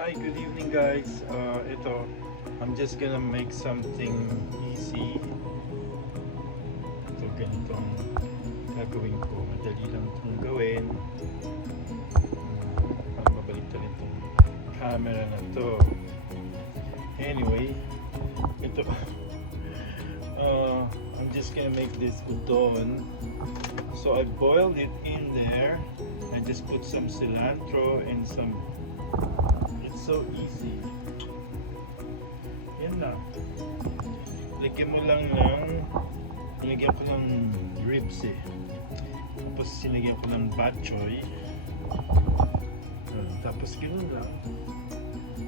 Hi, good evening guys. I'm just gonna make something easy. Ito, ganitong gagawin ko. Madali lang itong gawin. Mabalik na rin itong camera na to. Anyway, ito. I'm just gonna make this udon. So I boiled it in there. I just put some cilantro and some. It's so easy. Yan lang. Lagyan mo lang nilagyan ko ng ribs eh. Tapos sinagyan ko ng bok choy. Tapos ganoon lang.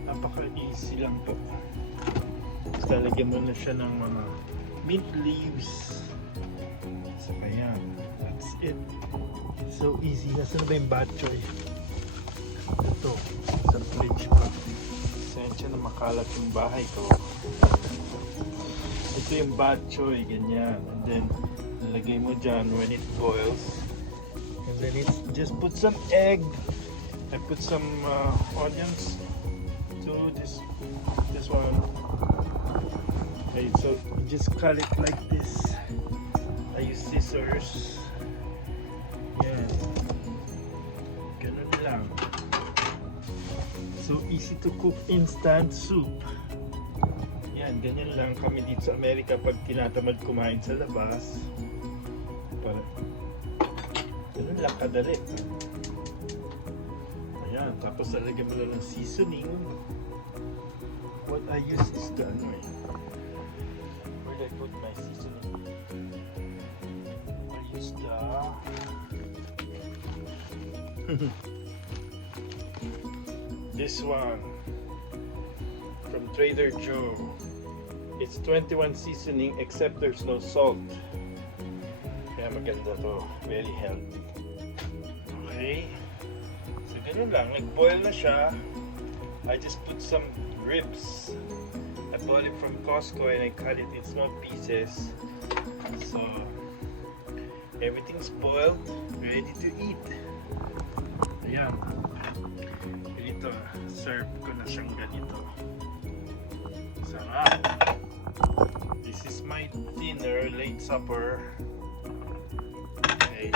Napaka-easy lang po. Tapos lalagyan mo na siya ng mga mint leaves. Saka yan. That's it. It's so easy. Nasaan ba yung bok choy? Ito. Sa fridge pa. Sensya na makalat yung bahay ko. Ito yung bok choy. Ganyan. And then, nalagay mo dyan when it boils. And then just put some egg. I put some onions to this one. Okay, so you just cut it like this. I use scissors. Yeah. Ganun lang. So easy to cook instant soup. Yan, ganyan lang kami dito sa Amerika pag tinatamad kumain sa labas. Para ganun lang kadali. Ayan, tapos lalagyan mo lang ng seasoning. What I use is the where did I put my seasoning? I use the this one from Trader Joe. It's 21 seasoning except there's no salt. Kaya maganda to. Very healthy. Okay. So ganun lang. Nag-boil na siya. I just put some ribs. I bought it from Costco and I cut it in small pieces. So everything's boiled, ready to eat. Ayan. Ganito, serve ko na siyang ganito. Sarap. This is my dinner, late supper. Okay.